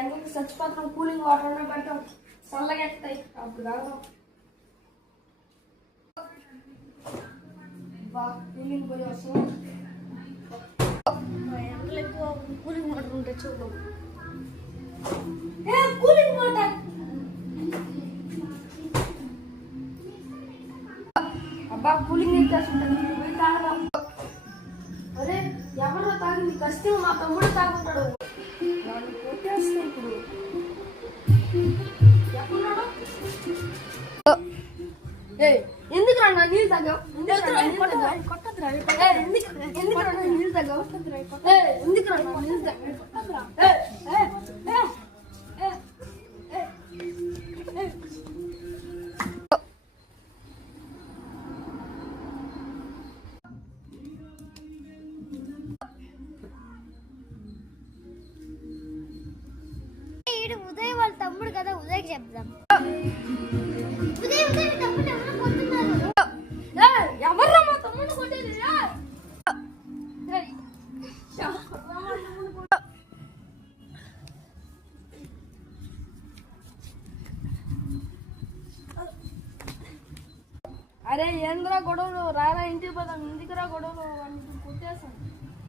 ఎండకి చచ్చిపోతాం, cooling water పెట్టాం, చల్లగా ఎత్తాయి అప్పుడు కాదు. కూలింగ్ పోయి వస్తాం, ఎండలు ఎక్కువ, కూలింగ్ వాటర్ ఉంటే చూద్దాం. కూలింగ్ వాటర్ అబ్బా, కూలింగ్ ఎక్కేస్తుంటుంది, పోయి తాగదాం. అరే ఎవరో తాగింది, కష్టం మా తమ్ముడు తాగుతాడు, వాళ్ళు కొట్టేస్తే ఇప్పుడు ఎక్కడున్నాడు? ఎందుకు రా నీళ్ళు తాగావు? ఎందుకు రా నీళ్ళు తాగావు? ఎందుకు రా నీళ్ళు తాగావు? ఉదయ్ వాళ్ళ తమ్ముడు కదా, ఉదయ్కి చెప్దాం. ఉదయ్ తమ్ముడు ఎవరో కొట్టున్నారు. ఎవర్రా మా తమ్ముడు కొట్టేది? అరే ఏంద్రా గొడవలు, రారా ఇంటికి పోదాం. ఎందుకురా గొడవలు, వాడిని కొట్టేస్తాను.